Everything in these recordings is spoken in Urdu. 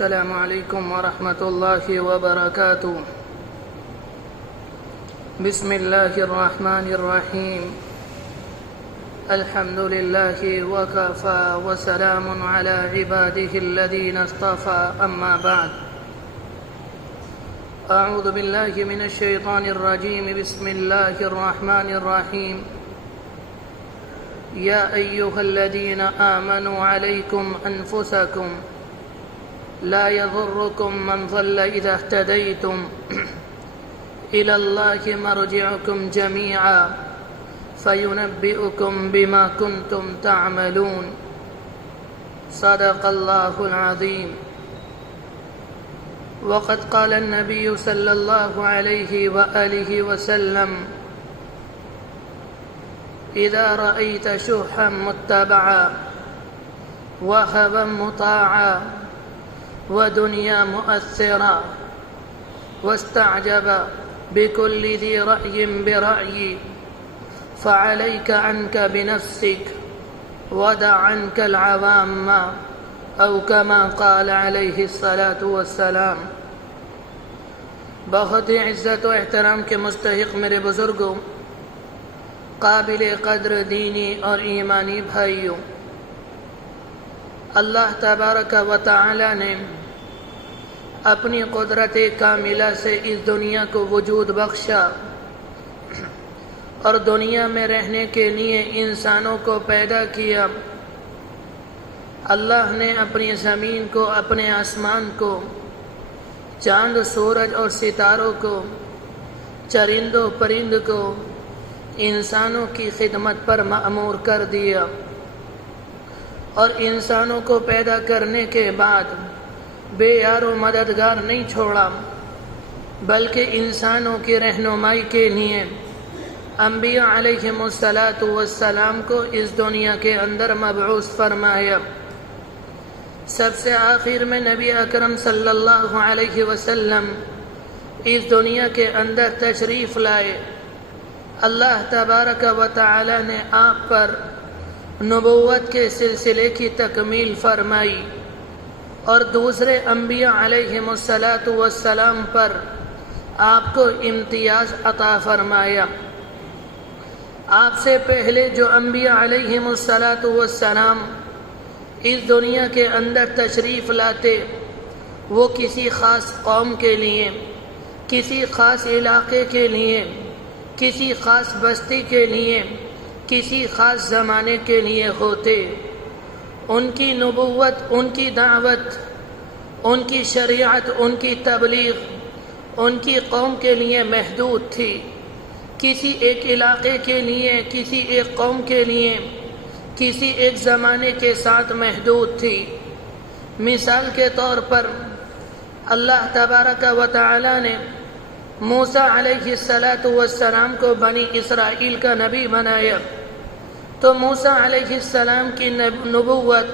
السلام علیکم ورحمۃ اللہ وبرکاتہ۔ بسم اللہ الرحمن الرحیم۔ الحمد للہ وکفی وسلام علی عبادہ الذین اصطفی، اما بعد۔ اعوذ باللہ من الشیطان الرجیم، بسم اللہ الرحمن الرحیم۔ یا ایہا الذین آمنوا علیکم انفسکم لا يضركم من ضل إذا اهتديتم إلى الله مرجعكم جميعا فينبئكم بما كنتم تعملون، صدق الله العظيم۔ وقد قال النبي صلى الله عليه وآله وسلم: إذا رأيت شحا متبعا وهوى مطاعا ودنيا مؤثرا واستعجب بكل ذي رأي برأي فعليك عنك بنفسك ودع عنك العوام، أو كما قال عليه الصلاة والسلام۔ بہت ہی عزت و احترام کے مستحق میرے بزرگوں، قابل قدر دینی اور ایمانی بھائیوں، اللہ تبارک و تعالی نے اپنی قدرت کاملہ سے اس دنیا کو وجود بخشا اور دنیا میں رہنے کے لیے انسانوں کو پیدا کیا۔ اللہ نے اپنی زمین کو، اپنے آسمان کو، چاند، سورج اور ستاروں کو، چرند و پرند کو انسانوں کی خدمت پر مأمور کر دیا، اور انسانوں کو پیدا کرنے کے بعد بے یار و مددگار نہیں چھوڑا، بلکہ انسانوں کی رہنمائی کے لیے انبیاء علیہم السلام کو اس دنیا کے اندر مبعوث فرمایا۔ سب سے آخر میں نبی اکرم صلی اللہ علیہ وسلم اس دنیا کے اندر تشریف لائے۔ اللہ تبارک و تعالی نے آپ پر نبوت کے سلسلے کی تکمیل فرمائی، اور دوسرے انبیاء علیہم السلام پر آپ کو امتیاز عطا فرمایا۔ آپ سے پہلے جو انبیاء علیہم السلام اس دنیا کے اندر تشریف لاتے، وہ کسی خاص قوم کے لیے، کسی خاص علاقے کے لیے، کسی خاص بستی کے لیے، کسی خاص زمانے کے لیے ہوتے۔ ان کی نبوت، ان کی دعوت، ان کی شریعت، ان کی تبلیغ ان کی قوم کے لیے محدود تھی، کسی ایک علاقے کے لیے، کسی ایک قوم کے لیے، کسی ایک زمانے کے ساتھ محدود تھی۔ مثال کے طور پر اللہ تبارک و تعالی نے موسیٰ علیہ السلام کو بنی اسرائیل کا نبی بنایا، تو موسیٰ علیہ السلام کی نبوت،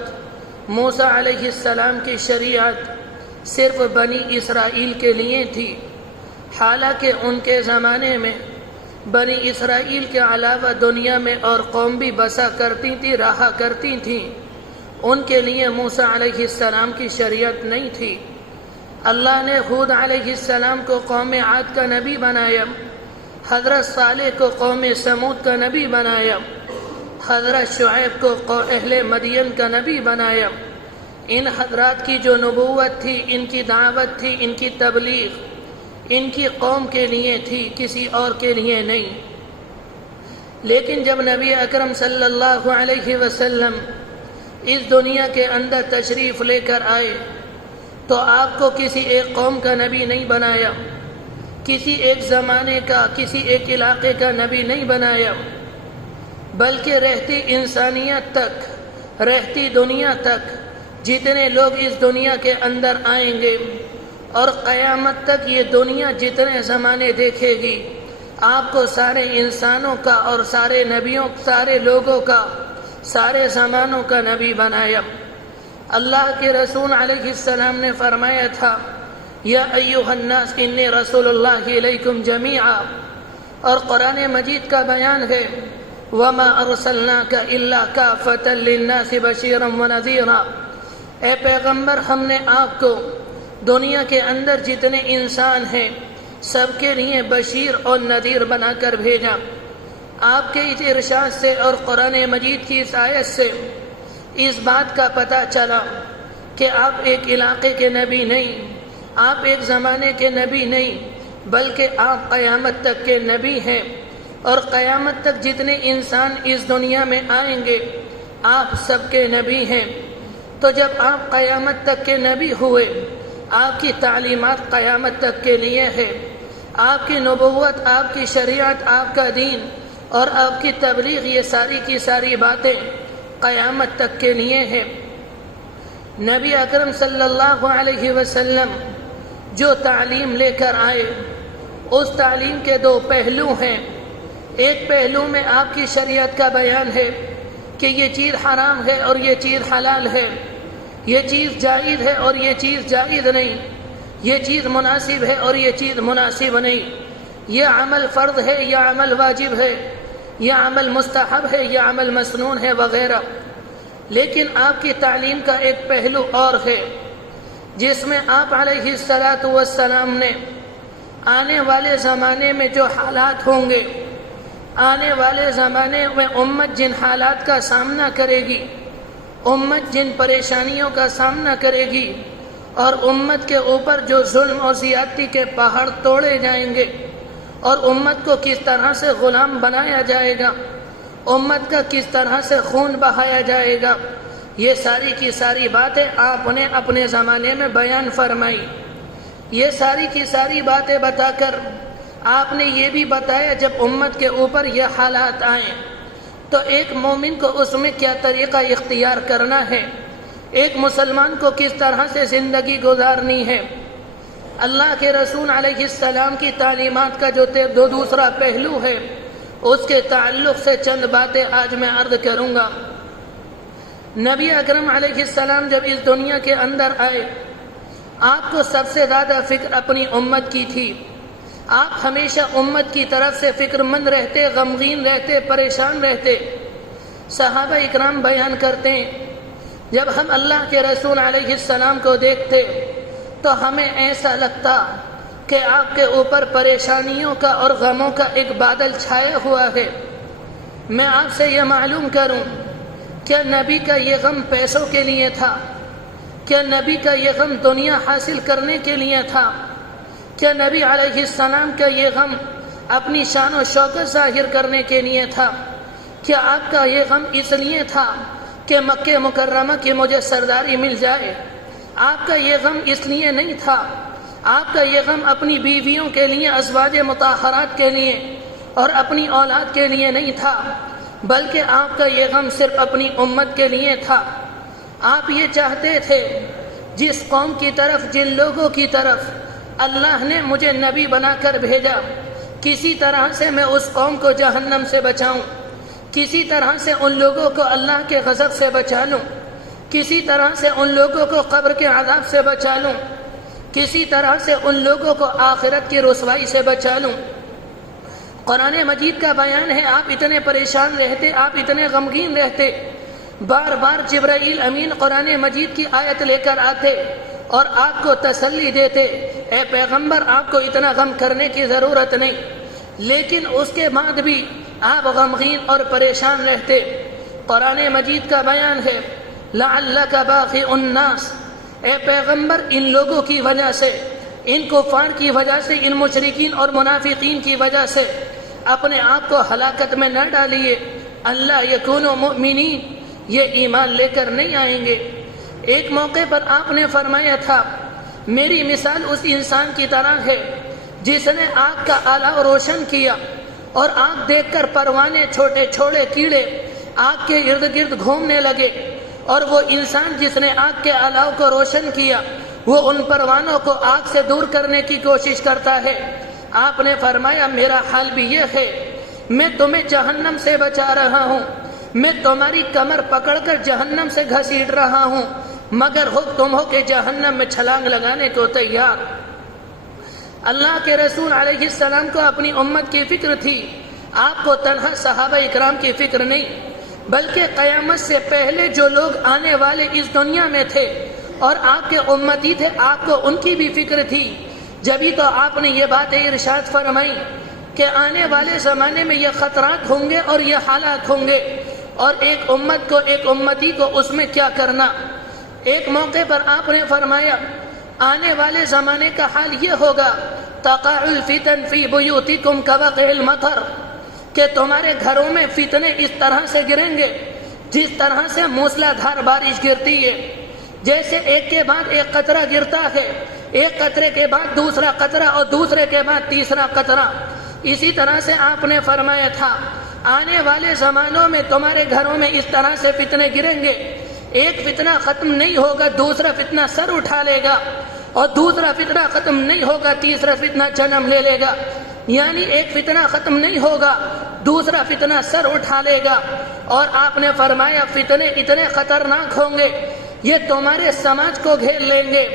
موسیٰ علیہ السلام کی شریعت صرف بنی اسرائیل کے لیے تھی، حالانکہ ان کے زمانے میں بنی اسرائیل کے علاوہ دنیا میں اور قوم بھی بسا کرتی تھی، رہا کرتی تھیں، ان کے لیے موسیٰ علیہ السلام کی شریعت نہیں تھی۔ اللہ نے ہود علیہ السلام کو قوم عاد کا نبی بنایا، حضرت صالح کو قوم سمود کا نبی بنایا، حضرت شعیب کو اہل مدین کا نبی بنایا۔ ان حضرات کی جو نبوت تھی، ان کی دعوت تھی، ان کی تبلیغ ان کی قوم کے لیے تھی، کسی اور کے لیے نہیں۔ لیکن جب نبی اکرم صلی اللہ علیہ وسلم اس دنیا کے اندر تشریف لے کر آئے، تو آپ کو کسی ایک قوم کا نبی نہیں بنایا، کسی ایک زمانے کا، کسی ایک علاقے کا نبی نہیں بنایا، بلکہ رہتی انسانیت تک، رہتی دنیا تک، جتنے لوگ اس دنیا کے اندر آئیں گے اور قیامت تک یہ دنیا جتنے زمانے دیکھے گی، آپ کو سارے انسانوں کا اور سارے نبیوں، سارے لوگوں کا، سارے زمانوں کا نبی بنایا۔ اللہ کے رسول علیہ السلام نے فرمایا تھا: یا ایھا الناس انی رسول اللہ الیکم جمیعا، اور قرآن مجید کا بیان ہے: وما ارسلناک الا کافۃ للناس بشیرا ونذیرا، اے پیغمبر ہم نے آپ کو دنیا کے اندر جتنے انسان ہیں سب کے لیے بشیر اور نذیر بنا کر بھیجا۔ آپ کے اس ارشاد سے اور قرآن مجید کی اس آیت سے اس بات کا پتہ چلا کہ آپ ایک علاقے کے نبی نہیں، آپ ایک زمانے کے نبی نہیں، بلکہ آپ قیامت تک کے نبی ہیں، اور قیامت تک جتنے انسان اس دنیا میں آئیں گے آپ سب کے نبی ہیں۔ تو جب آپ قیامت تک کے نبی ہوئے، آپ کی تعلیمات قیامت تک کے لیے ہے، آپ کی نبوت، آپ کی شریعت، آپ کا دین اور آپ کی تبلیغ، یہ ساری کی ساری باتیں قیامت تک کے لیے ہیں۔ نبی اکرم صلی اللہ علیہ وسلم جو تعلیم لے کر آئے، اس تعلیم کے دو پہلو ہیں۔ ایک پہلو میں آپ کی شریعت کا بیان ہے کہ یہ چیز حرام ہے اور یہ چیز حلال ہے، یہ چیز جائز ہے اور یہ چیز جائز نہیں، یہ چیز مناسب ہے اور یہ چیز مناسب نہیں، یہ عمل فرض ہے یا عمل واجب ہے، یہ عمل مستحب ہے یا عمل مسنون ہے وغیرہ۔ لیکن آپ کی تعلیم کا ایک پہلو اور ہے جس میں آپ علیہ السلام نے آنے والے زمانے میں جو حالات ہوں گے، آنے والے زمانے میں امت جن حالات کا سامنا کرے گی، امت جن پریشانیوں کا سامنا کرے گی، اور امت کے اوپر جو ظلم اور زیادتی کے پہاڑ توڑے جائیں گے، اور امت کو کس طرح سے غلام بنایا جائے گا، امت کا کس طرح سے خون بہایا جائے گا، یہ ساری کی ساری باتیں آپ نے اپنے زمانے میں بیان فرمائی۔ یہ ساری کی ساری باتیں بتا کر آپ نے یہ بھی بتایا جب امت کے اوپر یہ حالات آئیں تو ایک مومن کو اس میں کیا طریقہ اختیار کرنا ہے، ایک مسلمان کو کس طرح سے زندگی گزارنی ہے۔ اللہ کے رسول علیہ السلام کی تعلیمات کا جو دوسرا پہلو ہے، اس کے تعلق سے چند باتیں آج میں عرض کروں گا۔ نبی اکرم علیہ السلام جب اس دنیا کے اندر آئے، آپ کو سب سے زیادہ فکر اپنی امت کی تھی۔ آپ ہمیشہ امت کی طرف سے فکر مند رہتے، غمگین رہتے، پریشان رہتے۔ صحابہ اکرام بیان کرتے ہیں جب ہم اللہ کے رسول علیہ السلام کو دیکھتے تو ہمیں ایسا لگتا کہ آپ کے اوپر پریشانیوں کا اور غموں کا ایک بادل چھایا ہوا ہے۔ میں آپ سے یہ معلوم کروں، کیا نبی کا یہ غم پیسوں کے لیے تھا؟ کیا نبی کا یہ غم دنیا حاصل کرنے کے لیے تھا؟ کیا نبی علیہ السلام کا یہ غم اپنی شان و شوکت ظاہر کرنے کے لیے تھا؟ کیا آپ کا یہ غم اس لیے تھا کہ مکہ مکرمہ کی مجھے سرداری مل جائے؟ آپ کا یہ غم اس لیے نہیں تھا۔ آپ کا یہ غم اپنی بیویوں کے لیے، ازواج مطہرات کے لیے اور اپنی اولاد کے لیے نہیں تھا، بلکہ آپ کا یہ غم صرف اپنی امت کے لیے تھا۔ آپ یہ چاہتے تھے جس قوم کی طرف، جن لوگوں کی طرف اللہ نے مجھے نبی بنا کر بھیجا، کسی طرح سے میں اس قوم کو جہنم سے بچاؤں، کسی طرح سے ان لوگوں کو اللہ کے غضب سے بچا لوں، کسی طرح سے ان لوگوں کو قبر کے عذاب سے بچا لوں، کسی طرح سے ان لوگوں کو آخرت کی رسوائی سے بچا لوں۔ قرآن مجید کا بیان ہے آپ اتنے پریشان رہتے، آپ اتنے غمگین رہتے، بار بار جبرائیل امین قرآن مجید کی آیت لے کر آتے اور آپ کو تسلی دیتے، اے پیغمبر آپ کو اتنا غم کرنے کی ضرورت نہیں، لیکن اس کے بعد بھی آپ غمگین اور پریشان رہتے۔ قرآن مجید کا بیان ہے لعلک باخع الناس، اے پیغمبر ان لوگوں کی وجہ سے، ان کفار کی وجہ سے، ان مشرکین اور منافقین کی وجہ سے اپنے آپ کو ہلاکت میں نہ ڈالیے، اللہ یکونوا مؤمنین، یہ ایمان لے کر نہیں آئیں گے۔ ایک موقع پر آپ نے فرمایا تھا میری مثال اس انسان کی طرح ہے جس نے آگ کا آلہ روشن کیا اور آگ دیکھ کر پروانے، چھوٹے چھوٹے کیڑے آگ کے ارد گرد گھومنے لگے، اور وہ انسان جس نے آگ کے آلہ کو روشن کیا وہ ان پروانوں کو آگ سے دور کرنے کی کوشش کرتا ہے۔ آپ نے فرمایا میرا حال بھی یہ ہے، میں تمہیں جہنم سے بچا رہا ہوں، میں تمہاری کمر پکڑ کر جہنم سے گھسیٹ رہا ہوں، مگر ہو تم ہو کہ جہنم میں چھلانگ لگانے کو تیار۔ اللہ کے رسول علیہ السلام کو اپنی امت کی فکر تھی، آپ کو تنہا صحابہ اکرام کی فکر نہیں، بلکہ قیامت سے پہلے جو لوگ آنے والے اس دنیا میں تھے اور آپ کے امتی تھے، آپ کو ان کی بھی فکر تھی، جبھی تو آپ نے یہ باتیں ارشاد فرمائی کہ آنے والے زمانے میں یہ خطرات ہوں گے اور یہ حالات ہوں گے، اور ایک امت کو، ایک امتی کو اس میں کیا کرنا۔ ایک موقع پر آپ نے فرمایا آنے والے زمانے کا حال یہ ہوگا، تقع الفتن فی بیوتکم کوقع المطر، کہ تمہارے گھروں میں فتنے اس طرح سے گریں گے جس طرح سے موسلا دھار بارش گرتی ہے، جیسے ایک کے بعد ایک قطرہ گرتا ہے، ایک قطرے کے بعد دوسرا قطرہ اور دوسرے کے بعد تیسرا قطرہ۔ اسی طرح سے آپ نے فرمایا تھا آنے والے زمانوں میں تمہارے گھروں میں اس طرح سے فتنے گریں گے، ایک فتنہ ختم نہیں ہوگا دوسرا فتنہ سر اٹھا لے گا، اور دوسرا فتنہ ختم نہیں ہوگا تیسرا فتنہ جنم لے لے گا، یعنی ایک فتنہ ختم نہیں ہوگا دوسرا فتنہ سر اٹھا لے گا۔ اور آپ نے فرمایا فتنے اتنے خطرناک ہوں گے، یہ تمہارے سماج کو گھیر لیں گے،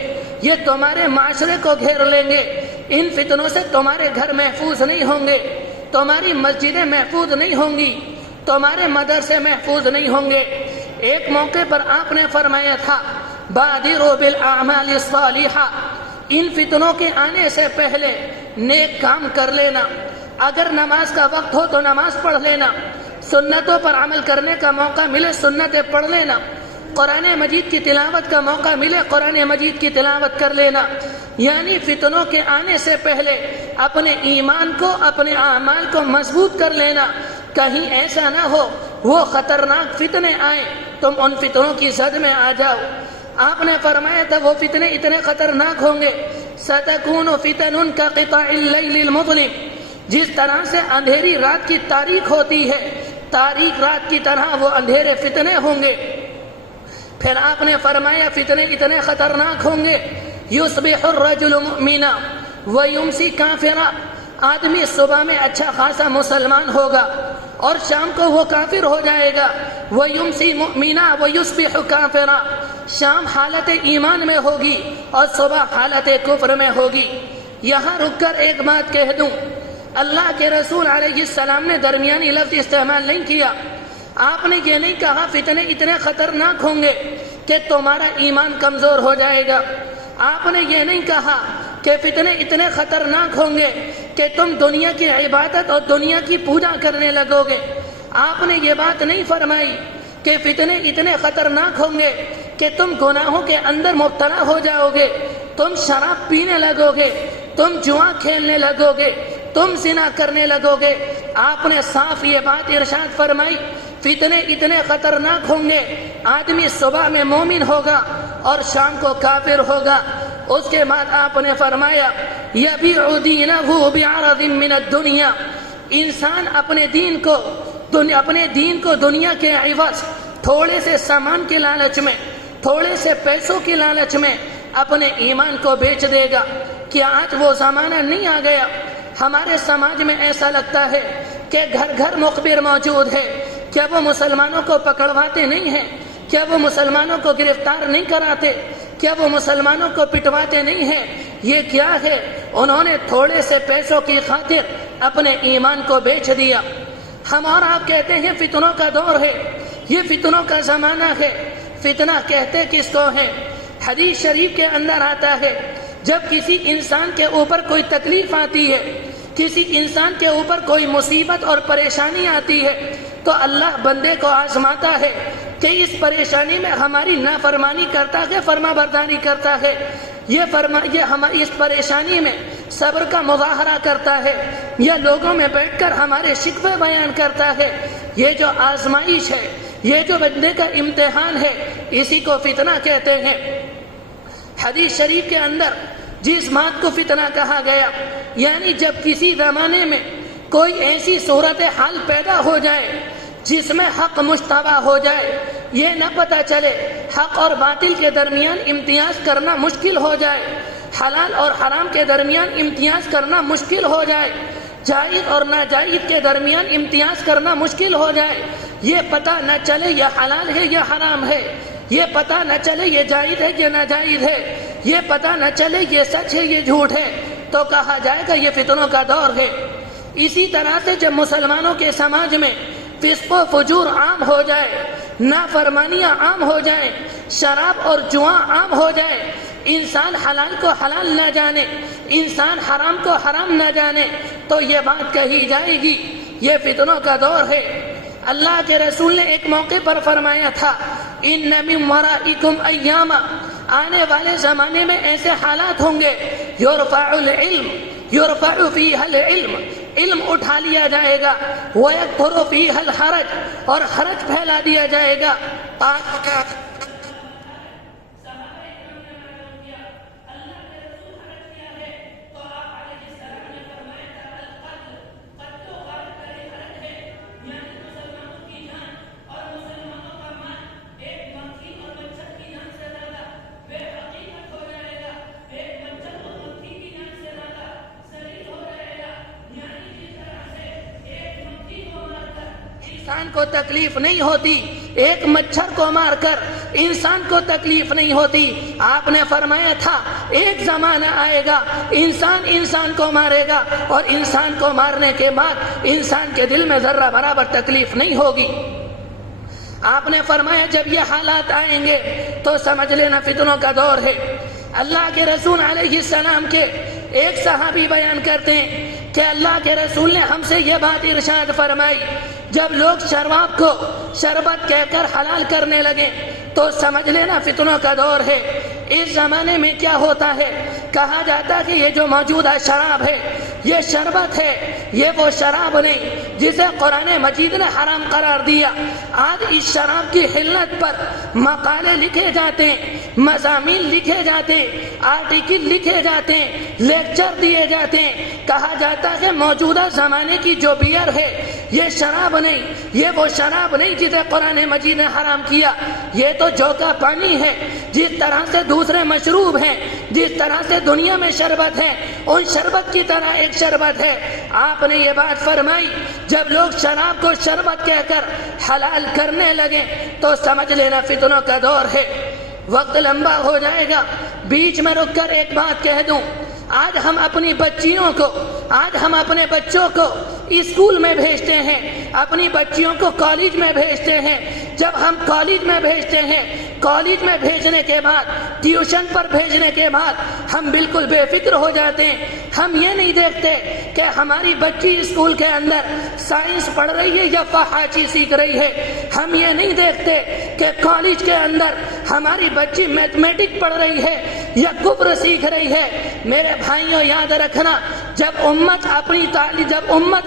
یہ تمہارے معاشرے کو گھیر لیں گے۔ ان فتنوں سے تمہارے گھر محفوظ نہیں ہوں گے، تمہاری مسجدیں محفوظ نہیں ہوں گی، تمہارے مدرسے محفوظ نہیں ہوں گے۔ ایک موقع پر آپ نے فرمایا تھا بادروا بالاعمال الصالحہ، ان فتنوں کے آنے سے پہلے نیک کام کر لینا، اگر نماز کا وقت ہو تو نماز پڑھ لینا، سنتوں پر عمل کرنے کا موقع ملے سنتیں پڑھ لینا، قرآن مجید کی تلاوت کا موقع ملے قرآن مجید کی تلاوت کر لینا، یعنی فتنوں کے آنے سے پہلے اپنے ایمان کو، اپنے اعمال کو مضبوط کر لینا، کہیں ایسا نہ ہو وہ خطرناک فتنے آئیں تم ان فتنوں کی زد میں آ جاؤ۔ آپ نے فرمایا تھا وہ فتنے اتنے خطرناک ہوں گے، ستکون فتن کقطاع اللیل المظلم، جس طرح سے اندھیری رات کی تاریک ہوتی ہے، تاریک رات کی طرح وہ اندھیرے فتنے ہوں گے۔ پھر آپ نے فرمایا فتنے اتنے خطرناک ہوں گے، یصبح الرجل مؤمنا ویمسی کافرا، آدمی صبح میں اچھا خاصا مسلمان ہوگا اور شام کو وہ کافر ہو جائے گا، ویمسی مؤمنا ویصبح کافرا، شام حالت ایمان میں ہوگی اور صبح حالت کفر میں ہوگی۔ یہاں رک کر ایک بات کہہ دوں، اللہ کے رسول علیہ السلام نے درمیانی لفظ استعمال نہیں کیا، آپ نے یہ نہیں کہا فتنے اتنے خطرناک ہوں گے کہ تمہارا ایمان کمزور ہو جائے گا، آپ نے یہ نہیں کہا کہ فتنے اتنے خطرناک ہوں گے کہ تم دنیا کی عبادت اور دنیا کی پوجا کرنے لگو گے، آپ نے یہ بات نہیں فرمائی کہ فتنے اتنے خطرناک ہوں گے کہ تم گناہوں کے اندر مبتلا ہو جاؤ گے، تم شراب پینے لگو گے، تم جوا کھیلنے لگو گے، تم زنا کرنے لگو گے۔ آپ نے صاف یہ بات ارشاد فرمائی فتنے اتنے خطرناک ہوں گے، آدمی صبح میں مومن ہوگا اور شام کو کافر ہوگا۔ اس کے بعد آپ نے فرمایا یبیع دینہ بعرض من الدنیا، انسان اپنے دین کو دنیا کے عوض تھوڑے سے سامان کے لالچ میں، تھوڑے سے پیسوں کے لالچ میں اپنے ایمان کو بیچ دے گا۔ کیا آج وہ زمانہ نہیں آ گیا؟ ہمارے سماج میں ایسا لگتا ہے کہ گھر گھر مخبر موجود ہے، کیا وہ مسلمانوں کو پکڑواتے نہیں ہیں؟ کیا وہ مسلمانوں کو گرفتار نہیں کراتے؟ کیا وہ مسلمانوں کو پٹواتے نہیں ہیں؟ یہ کیا ہے؟ انہوں نے تھوڑے سے پیسوں کی خاطر اپنے ایمان کو بیچ دیا۔ ہم اور آپ کہتے ہیں فتنوں کا دور ہے، یہ فتنوں کا زمانہ ہے۔ فتنہ کہتے کس کو ہیں؟ حدیث شریف کے اندر آتا ہے جب کسی انسان کے اوپر کوئی تکلیف آتی ہے، کسی انسان کے اوپر کوئی مصیبت اور پریشانی آتی ہے تو اللہ بندے کو آزماتا ہے کہ اس پریشانی میں ہماری نافرمانی کرتا ہے، فرما برداری کرتا ہے، یہ ہماری اس پریشانی میں صبر کا مظاہرہ کرتا ہے، یا لوگوں میں بیٹھ کر ہمارے شکوے بیان کرتا ہے۔ یہ جو آزمائش ہے، یہ جو بندے کا امتحان ہے، اسی کو فتنہ کہتے ہیں۔ حدیث شریف کے اندر جس بات کو فتنہ کہا گیا، یعنی جب کسی زمانے میں کوئی ایسی صورتحال پیدا ہو جائے جس میں حق مشتبہ ہو جائے، یہ نہ پتہ چلے، حق اور باطل کے درمیان امتیاز کرنا مشکل ہو جائے، حلال اور حرام کے درمیان امتیاز کرنا مشکل ہو جائے، جائز اور ناجائز کے درمیان امتیاز کرنا مشکل ہو جائے، یہ پتہ نہ چلے یہ حلال ہے یا حرام ہے، یہ پتہ نہ چلے یہ جائز ہے یا ناجائز ہے، یہ پتہ نہ چلے یہ سچ ہے یہ جھوٹ ہے، تو کہا جائے گا یہ فتنوں کا دور ہے۔ اسی طرح سے جب مسلمانوں کے سماج میں فسق و فجور عام ہو جائے، نافرمانیاں عام ہو جائیں، شراب اور جوا عام ہو جائے، انسان حلال کو حلال نہ جانے، انسان حرام کو حرام نہ جانے، تو یہ بات کہی جائے گی یہ فتنوں کا دور ہے۔ اللہ کے رسول نے ایک موقع پر فرمایا تھا، ان من ورائکم ایاما، آنے والے زمانے میں ایسے حالات ہوں گے، یرفع العلم، یرفع فیہا العلم، علم اٹھا لیا جائے گا، ویکثر فیہا الحرج، اور حرج پھیلا دیا جائے گا۔ انسان کو تکلیف نہیں ہوتی، ایک مچھر کو مار کر انسان کو تکلیف نہیں ہوتی۔ آپ نے فرمایا تھا ایک زمانہ آئے گا انسان انسان کو مارے گا، اور انسان کو مارنے کے بعد انسان کے دل میں ذرہ برابر تکلیف نہیں ہوگی۔ آپ نے فرمایا جب یہ حالات آئیں گے تو سمجھ لینا فتنوں کا دور ہے۔ اللہ کے رسول علیہ السلام کے ایک صحابی بیان کرتے ہیں کہ اللہ کے رسول نے ہم سے یہ بات ارشاد فرمائی، جب لوگ شراب کو شربت کہہ کر حلال کرنے لگے تو سمجھ لینا فتنوں کا دور ہے۔ اس زمانے میں کیا ہوتا ہے، کہا جاتا ہے کہ یہ جو موجودہ شراب ہے یہ شربت ہے، یہ وہ شراب نہیں جسے قرآن مجید نے حرام قرار دیا۔ آج اس شراب کی حلت پر مقالے لکھے جاتے ہیں، مضامین لکھے جاتے ہیں، آرٹیکل لکھے جاتے ہیں، لیکچر دیے جاتے ہیں، کہا جاتا ہے کہ موجودہ زمانے کی جو بیئر ہے یہ شراب نہیں، یہ وہ شراب نہیں جسے قرآن مجید نے حرام کیا، یہ تو جو کا پانی ہے۔ جس طرح سے دوسرے مشروب ہیں، جس طرح سے دنیا میں شربت ہے، ان شربت کی طرح ایک شربت ہے۔ آپ نے یہ بات فرمائی جب لوگ شراب کو شربت کہہ کر حلال کرنے لگے تو سمجھ لینا فتنوں کا دور ہے۔ وقت لمبا ہو جائے گا، بیچ میں رک کر ایک بات کہہ دوں، آج ہم اپنی بچیوں کو، آج ہم اپنے بچوں کو اسکول میں بھیجتے ہیں، اپنی بچیوں کو کالج میں بھیجتے ہیں۔ جب ہم کالج میں بھیجتے ہیں، کالج میں بھیجنے کے بعد، ٹیوشن پر بھیجنے کے بعد ہم بالکل بے فکر ہو جاتے ہیں۔ ہم یہ نہیں دیکھتے کہ ہماری بچی اسکول کے اندر سائنس پڑھ رہی ہے یا فحاشی سیکھ رہی ہے۔ ہم یہ نہیں دیکھتے کہ کالج کے اندر ہماری بچی میتھمیٹک پڑھ رہی ہے یا کفر سیکھ رہی ہے۔ میرے بھائیوں یاد رکھنا، جب امت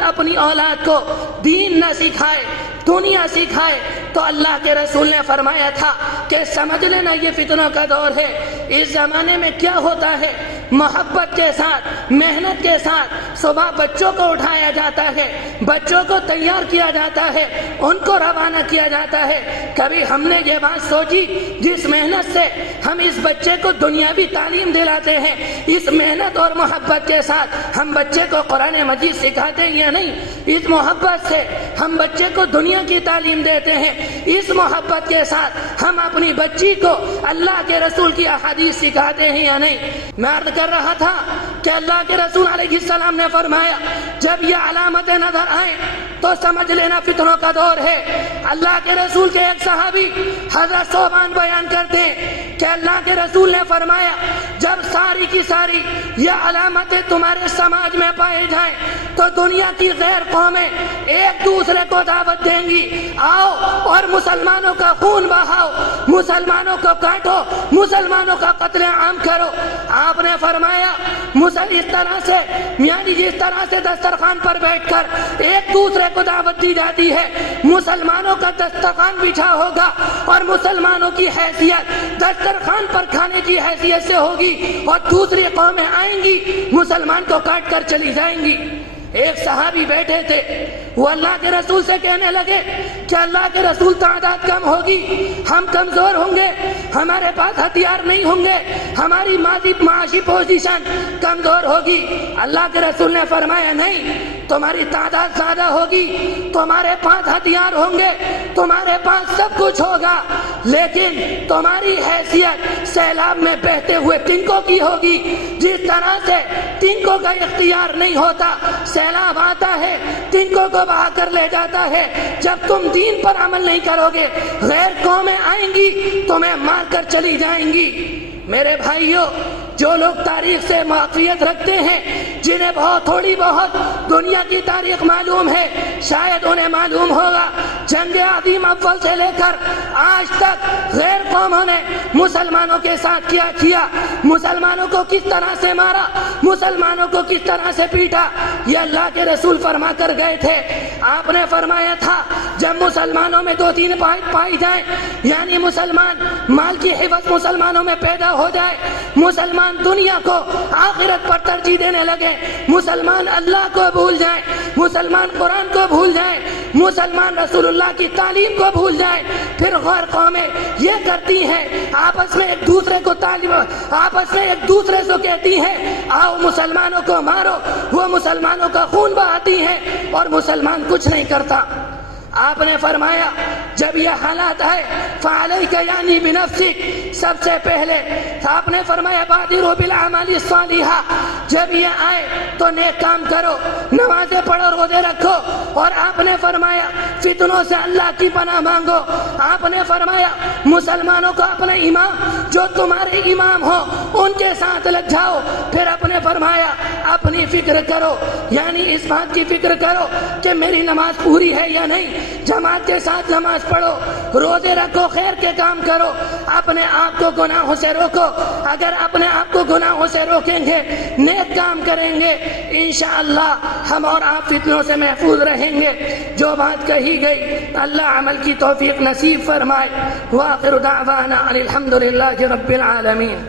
اپنی اولاد کو دین نہ سکھائے، دنیا سکھائے، تو اللہ کے رسول نے فرمایا تھا کہ سمجھ لینا یہ فتنوں کا دور ہے۔ اس زمانے میں کیا ہوتا ہے، محبت کے ساتھ، محنت کے ساتھ صبح بچوں کو اٹھایا جاتا ہے، بچوں کو تیار کیا جاتا ہے، ان کو روانہ کیا جاتا ہے۔ کبھی ہم نے یہ بات سوچی جس محنت سے ہم اس بچے کو دنیاوی تعلیم دلاتے ہیں، اس محنت اور محبت کے ساتھ ہم بچے کو قرآن مجید سکھاتے ہیں یا نہیں؟ اس محبت سے ہم بچے کو دنیا کی تعلیم دیتے ہیں، اس محبت کے ساتھ ہم اپنی بچی کو اللہ کے رسول کی احادیث سکھاتے ہیں یا نہیں؟ میں عرض کر رہا تھا کہ اللہ کے رسول علیہ السلام نے فرمایا جب یہ علامتیں نظر آئیں تو سمجھ لینا فتنوں کا دور ہے۔ اللہ کے رسول کے ایک صحابی حضرت صوبان بیان کرتے ہیں کہ اللہ کے رسول نے فرمایا جب ساری کی ساری یہ علامتیں تمہارے سماج میں پائے جائیں تو دنیا کی غیر قومیں ایک دوسرے کو دعوت دیں گی، آؤ اور مسلمانوں کا خون بہاؤ، مسلمانوں کو کاٹو، مسلمانوں کا قتل عام کرو۔ آپ نے فرمایا اس طرح سے، یعنی جس طرح سے دسترخوان پر بیٹھ کر ایک دوسرے کو دعوت دی جاتی ہے، مسلمانوں کا دسترخوان بچھا ہوگا اور مسلمانوں کی حیثیت دسترخوان پر کھانے کی حیثیت سے ہوگی، اور دوسری قومیں آئیں گی مسلمان کو کاٹ کر چلی جائیں گی۔ ایک صحابی بیٹھے تھے، وہ اللہ کے رسول سے کہنے لگے کہ اللہ کے رسول تعداد کم ہوگی، ہم کمزور ہوں گے، ہمارے پاس ہتھیار نہیں ہوں گے، ہماری معاشی پوزیشن کمزور ہوگی۔ اللہ کے رسول نے فرمایا نہیں، تمہاری تعداد زیادہ ہوگی، تمہارے پاس ہتھیار ہوں گے، تمہارے پاس سب کچھ ہوگا، لیکن تمہاری حیثیت سیلاب میں بہتے ہوئے تنکوں کی ہوگی۔ جس طرح سے تنکوں کا اختیار نہیں ہوتا، سیلاب آتا ہے تنکوں کو بہا کر لے جاتا ہے، جب تم دین پر عمل نہیں کرو گے غیر قومیں آئیں گی تمہیں مار کر چلی جائیں گی۔ میرے بھائیوں، جو لوگ تاریخ سے واقفیت رکھتے ہیں، جنہیں تھوڑی بہت دنیا کی تاریخ معلوم ہے، شاید انہیں معلوم ہوگا جنگ عظیم اول سے لے کر آج تک غیر قوموں نے مسلمانوں کے ساتھ کیا کیا، مسلمانوں کو کس طرح سے مارا، مسلمانوں کو کس طرح سے پیٹا، یہ اللہ کے رسول فرما کر گئے تھے۔ آپ نے فرمایا تھا جب مسلمانوں میں 2-3 پائی جائیں، یعنی مسلمان مال کی حفظ مسلمانوں میں پیدا ہو جائے، مسلمان دنیا کو آخرت پر ترجیح دینے لگے، مسلمان اللہ کو بھول جائیں، مسلمان قرآن کو بھول جائیں، مسلمان رسول اللہ کی تعلیم کو بھول جائیں، پھر غیر قومیں یہ کرتی ہیں آپس میں ایک دوسرے کو آپس میں ایک دوسرے سے کہتی ہیں آؤ مسلمانوں کو مارو، وہ مسلمانوں کا خون بہاتی ہیں اور مسلمان کچھ نہیں کرتا۔ آپ نے فرمایا جب یہ حالات ہے فعلیک یعنی بنفسک، سب سے پہلے آپ نے فرمایا بادروا بالاعمال الصالحہ، جب یہ آئے تو نیک کام کرو، نمازیں پڑھو، روزے رکھو، اور آپ نے فرمایا فتنوں سے اللہ کی پناہ مانگو۔ آپ نے فرمایا مسلمانوں کو اپنے امام جو تمہارے امام ہو ان کے ساتھ لگ جاؤ، پھر آپ نے فرمایا اپنی فکر کرو، یعنی اس بات کی فکر کرو کہ میری نماز پوری ہے یا نہیں، جماعت کے ساتھ نماز پڑھو، روزے رکھو، خیر کے کام کرو، اپنے آپ کو گناہوں سے روکو۔ اگر اپنے آپ کو گناہوں سے روکیں گے، نیک کام کریں گے، انشاءاللہ ہم اور آپ فتنوں سے محفوظ رہیں گے۔ جو بات کہی گئی اللہ عمل کی توفیق نصیب فرمائے۔ وآخر دعوانا الحمدللہ رب العالمین۔